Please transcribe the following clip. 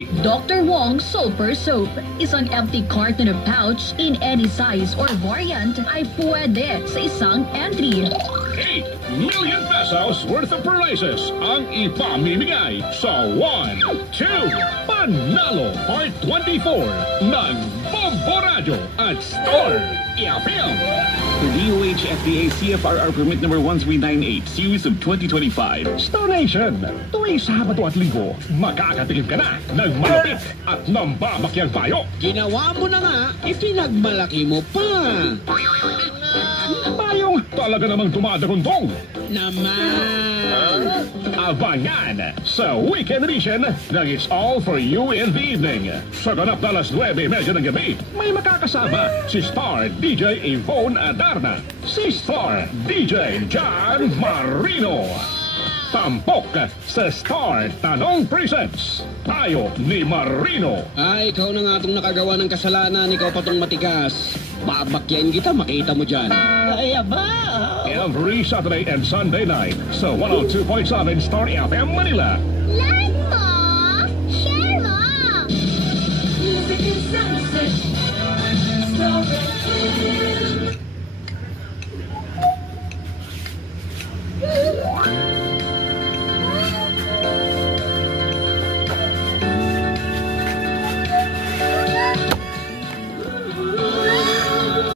Dr. Wong Super Soap. Isang empty carton or pouch in any size or variant ay pwede sa isang entry. 8 million pesos worth of prizes ang ipamimigay sa 1, 2, Panalo Part 24 ng Bombo Radio at Star FM. The DOH FDA CFRR permit number 1398 series of 2025. Star Nation, tuwing Sabado at Linggo, makakatikim ka na ng malupit at nambamakyang payo. Ginawa mo na nga, ipinagmalaki mo pa. Payong talaga namang dumadagundong. Naman! Abangan sa weekend edition ng It's All For You in the Evening. Sa ganap na alas 9:30 ng gabi, may makakasama si Star DJ Yvonne Adarna, si Star DJ John Marino. Tampok sa Star Tanong Presents. Tayo ni Marino. Ikaw na nga itong nakagawa ng kasalanan, ikaw pa itong matigas. Babakyain kita, makita mo dyan. Ay, aba! Every Saturday and Sunday night sa 102.7 Star FM Manila. Like mo! Share mo! Music and sunset. Star FM.